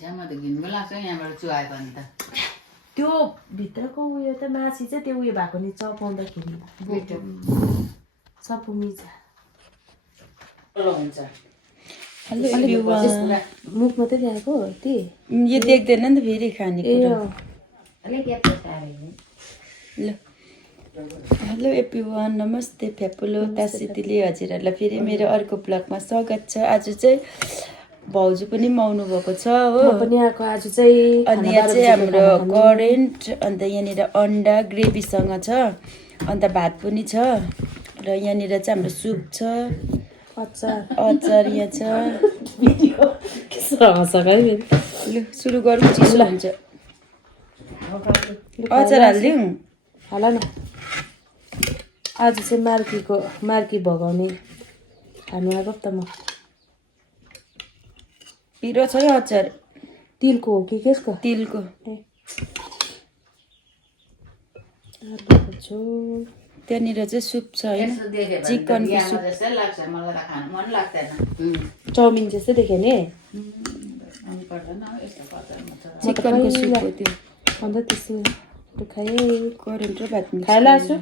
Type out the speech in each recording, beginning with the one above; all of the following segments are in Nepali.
छ्यामा त घिन्नु लाग्छ यहाँबाट चुहायो भने त त्यो भित्रको उयो त मासी चाहिँ त्यो उयो भएको नि चपाउँदाखेरि सपु मिचा हुन्छ मुख मात्रै ल्याएको ती यो देख्दैन नि त फेरि खानेकुरा ल हेलो एभ्रिवान नमस्ते फ्यापुलो तासितिली हजुरहरूलाई फेरि मेरो अर्को ब्लगमा स्वागत छ। आज चाहिँ भाउजू पनि आउनु भएको छ हो पनि आएको आज चाहिँ अनि यहाँ चाहिँ हाम्रो करेन्ट अन्त यहाँनिर अन्डा ग्रेभीसँग छ अन्त भात पनि छ र यहाँनिर चाहिँ हाम्रो सुप छ अचार यहाँ छ। ल सुरु गरौँ चिसो हुन्छ अचार हालिदिउँ हाल न। आज चाहिँ मार्की भगाउने खानु आएको त म पिरो छ है अचार तिलको हो कि केसको तिलको झोल त्यहाँनिर चाहिँ सुप छ होइन चिकनको सुप जस्तै लाग्छ मलाई त खानु मन लाग्दैन चाउमिन जस्तै देख्यो नि चिकनको सुप हो त्यो अन्त त्यस्तो खाए करेन्ट र भात खाइला छु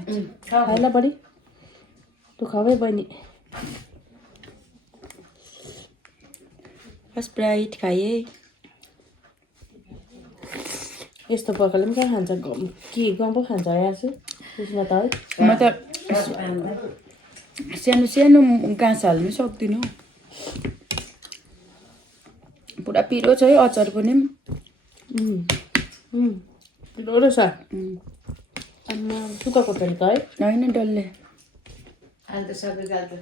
खाइला बढी तँ खाऊ है बहिनी फर्स्ट ब्राइट खाएँ यस्तो प्रकारले पनि कहाँ खान्छ के गाउँ पो खान्छ यहाँ छु त्यसमा त है म त सानो सानो गाँस हाल्नु सक्दिनँ पुरा पिरो छ है अचार पनि पिरो रहेछ आमा सुक्खाको तरिका है होइन डल्ले अहिले त सबै गाल त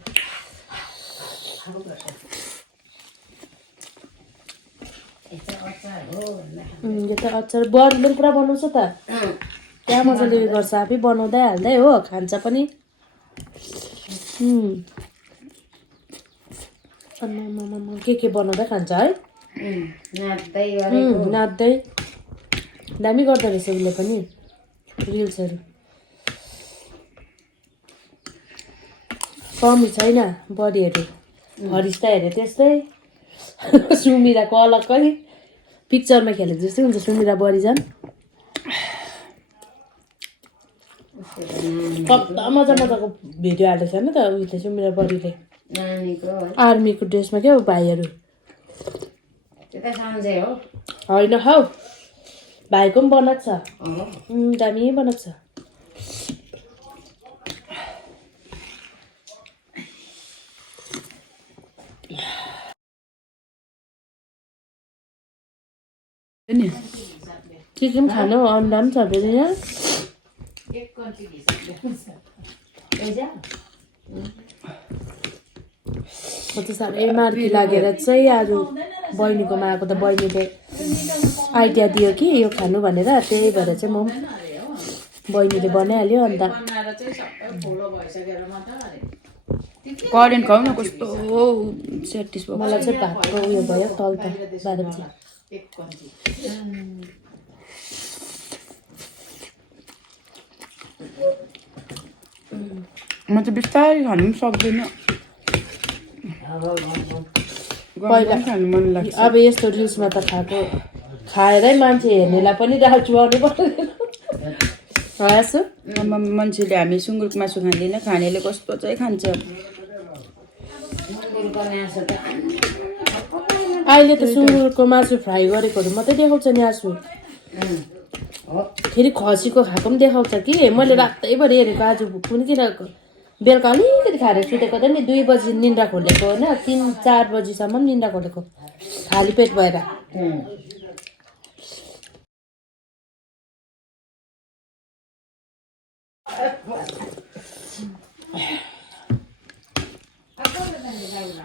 यो त अचार बडी पनि पुरा बनाउँछ त क्या मजाले गर्छ आफै बनाउँदै हाल्दै हो खान्छ पनि के बनाउँदै खान्छ है नाच्दै दामी गर्दो रहेछ उसले पनि रिल्सहरू कमी छैन बडीहरू हरिस्ता हेऱ्यो त्यस्तै सुमिराको अलग्गै पिक्चरमा खेलेको जस्तै हुन्छ सुमिरा बडी झन् कता मजा मजाको भिडियो हालेको छ नि त उयोले सुमिरा बडीले आर्मीको ड्रेसमा क्या भाइहरू होइन हौ भाइको पनि बनाएको छ दामी बनाएको छ के पनि खानु अन्डा पनि छ फेरि यहाँ म त साह्रै मार्की लागेर चाहिँ आज बहिनीकोमा आएको त बहिनीले आइडिया दियो कि यो खानु भनेर त्यही भएर चाहिँ म बहिनीले बनाइहाल्यो अन्त करेन्ट खाऊ न कस्तो सेटिस भयो मलाई चाहिँ भातको उयो भयो तल त 12 बजी म चाहिँ बिस्तारै खानु पनि सक्दिनँ पहिला खानु मन लाग्छ अब यस्तो रिल्समा त खाएरै मान्छे हेर्नेलाई पनि चुहाउनु पर्दैन मान्छेले हामी सुँगुरको मासु खाँदैन खानेले कस्तो चाहिँ खान्छ अहिले त सुँगुरको मासु फ्राई गरेकोहरू मात्रै देखाउँछ नि आसु फेरि खसीको खाएको पनि देखाउँछ कि मैले रातैभरि हेरेको आज पनि किन बेलुका अलिकति खाएर सुतेको त नि 2 बजी निन्द्रा खोलेको होइन 3-4 बजीसम्म निन्द्रा खोलेको खाली पेट भएर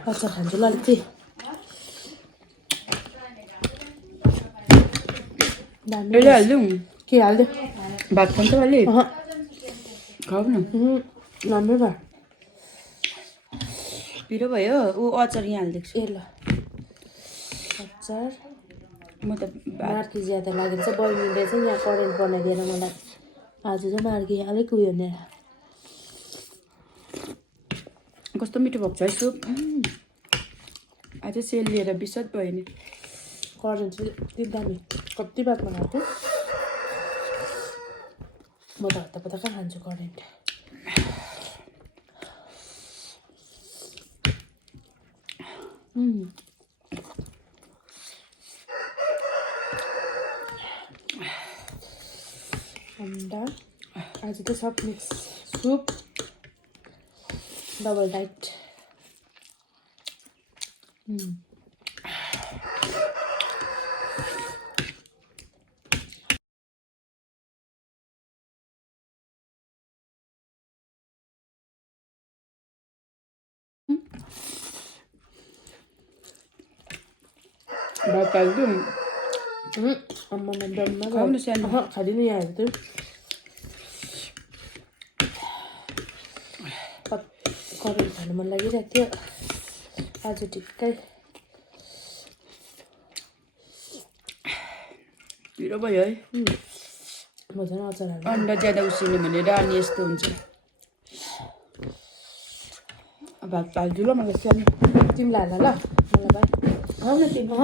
अच्छा खान्छु ल अलिक चाहिँ अहिले हालिदिउँ के हाल्दै भात खान्छ अलिक खाऊ न राम्रो भयो पिरो भयो ऊ अचार यहाँ हालिदिएको छु ए ल अचार म त मार्की ज्यादा लागेर चाहिँ बहिनीले चाहिँ यहाँ करेन्ट बनाइदिएर मलाई आज चाहिँ मार्की अलिक उयो नि कस्तो मिठो भएको छ है सुप आज सेल लिएर बिसत भयो नि करेन्ट चाहिँ यति दामी कति बात बनाएको म त हत्ता खान्छु करेन्ट अन्डा आज त सब मिक्स सुप डबल डाइट भात हाल्दिउँ अम्मा डम्मा खाउनु सानो खाँदिनँ यहाँ हेर्छु करेन्ट खानु मन लागिरहेको थियो आज ठिक्कै पिरो भयो है मजाले अचार हाल्नु अन्डा ज्यादा उसिन्यो भने रानी यस्तो हुन्छ भात हाल्छु ल मलाई सानो तिमीलाई हाल ल मलाई भाइ खाऊ न तिमी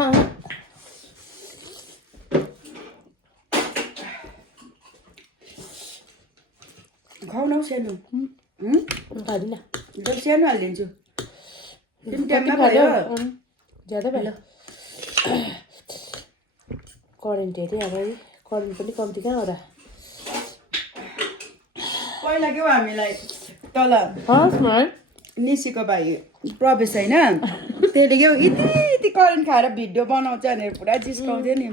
खाऊ न हौ सानो खाँदिनँ एकदम सानो हालिदिन्छु तिमी टाइममा भयो ज्यादा भयो करेन्ट हेरेँ अब करेन्ट पनि कम्ती कहाँ हो र पहिला के हो हामीलाई तल निसीको भाइ प्रवेश होइन त्यसले के हो यति करेन्ट खाएर भिडियो बनाउँछ भनेर पुरा जिस्काउँथ्यो नि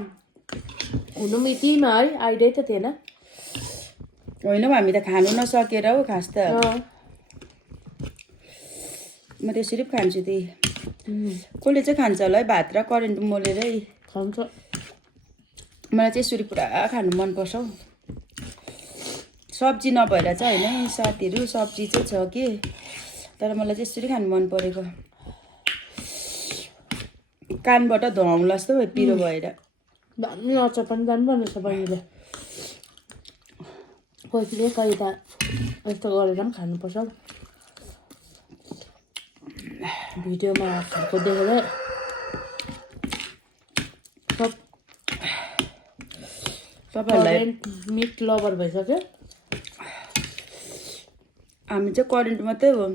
हुनु मितिमा है आइडिया त थिएन होइन हामी त खानु नसकेर हो खास त म त्यसरी पो खान्छु त्यही कसले चाहिँ खान्छ होला है भात र करेन्ट मोलेरै खान्छ मलाई चाहिँ यसरी पुरा खानु मनपर्छ हौ सब्जी नभएर चाहिँ होइन साथीहरू सब्जी चाहिँ छ कि तर मलाई चाहिँ यसरी खानु मन परेको कानबाट धुवाउला जस्तो भयो पिरो भएर दामी अचार पनि दामी बनेछ बहिनीले कहिले कहिले त यस्तो गरेर पनि खानुपर्छ भिडियोमा खाएको देखेर सब तपाईँहरूलाई मिट लभर भइसक्यो हामी चाहिँ करेन्ट मात्रै हो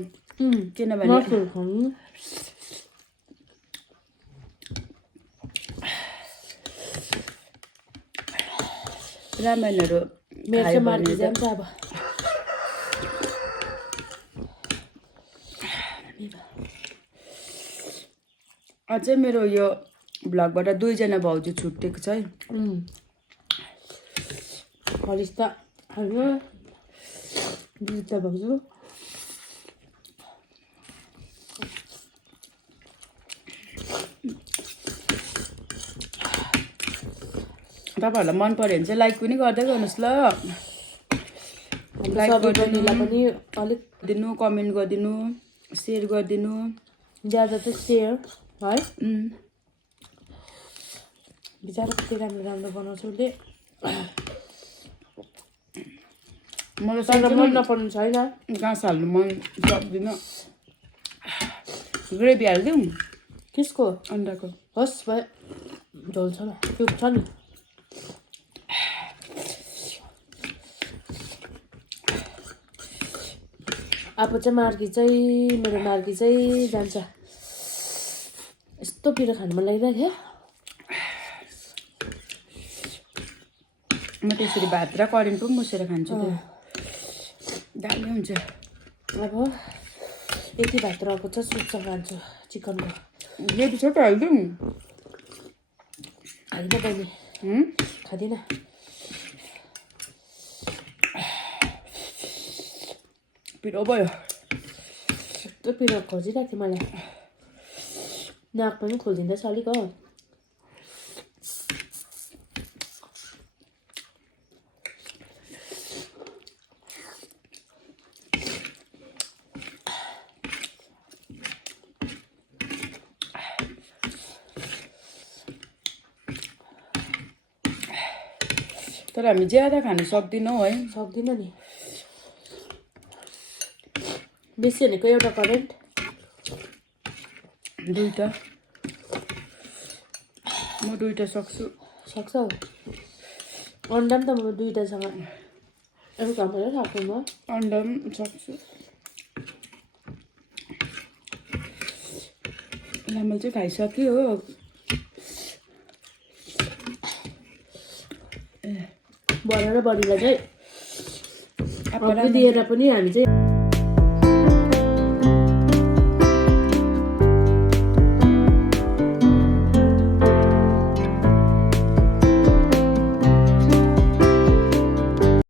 किनभने रामायणहरू मेरो मार्की जान्छ अब अझै मेरो यो भ्लगबाट 2 जना भाउजू छुटेको छ है हरिस्ता होइन विजिता भाउजू तपाईँहरूलाई मन पऱ्यो भने चाहिँ लाइक पनि गर्दै गर्नुहोस् ल लाइक गरिदिनुलाई पनि अलिक दिनु कमेन्ट गरिदिनु सेयर गरिदिनु ज्यादा त सेयर है बिचरा कति राम्रो राम्रो बनाउँछ उसले मलाई तर मन नपर्नु छैन घाँस हाल्नु मन सक्दिनँ ग्रेभी हालिदिउँ किसको अन्डाको होस् भयो झोल छ ल क्युब छ नि अब चाहिँ मार्की चाहिँ मेरो मार्की चाहिँ जान्छ यस्तो पिरो खानु मन लागिरहेको थियो म त्यसरी भात र करेन्ट पनि मुसेर खान्छु दामी हुन्छ अब यति भात रहेको छ सुप खान्छु चिकनको ग्रेभी छ त हालिदिउँ होइन बहिनी खाँदिनँ पिरो भयो यस्तो पिरो खोजिरहेको थिएँ मलाई नाक पनि खोलिदिँदैछ अलिक हो तर हामी ज्यादा खानु सक्दैनौँ है सक्दिनँ नि बेसी भनेको एउटा करेन्ट 2टा म दुइटा सक्छु सक्छौ अन्डा पनि त म दुइटासँग एउटा घरमा सक्छु म अन्डा पनि सक्छु लामल चाहिँ खाइसक्यो हो भनेर बडीलाई चाहिँ अब दिएर पनि हामी चाहिँ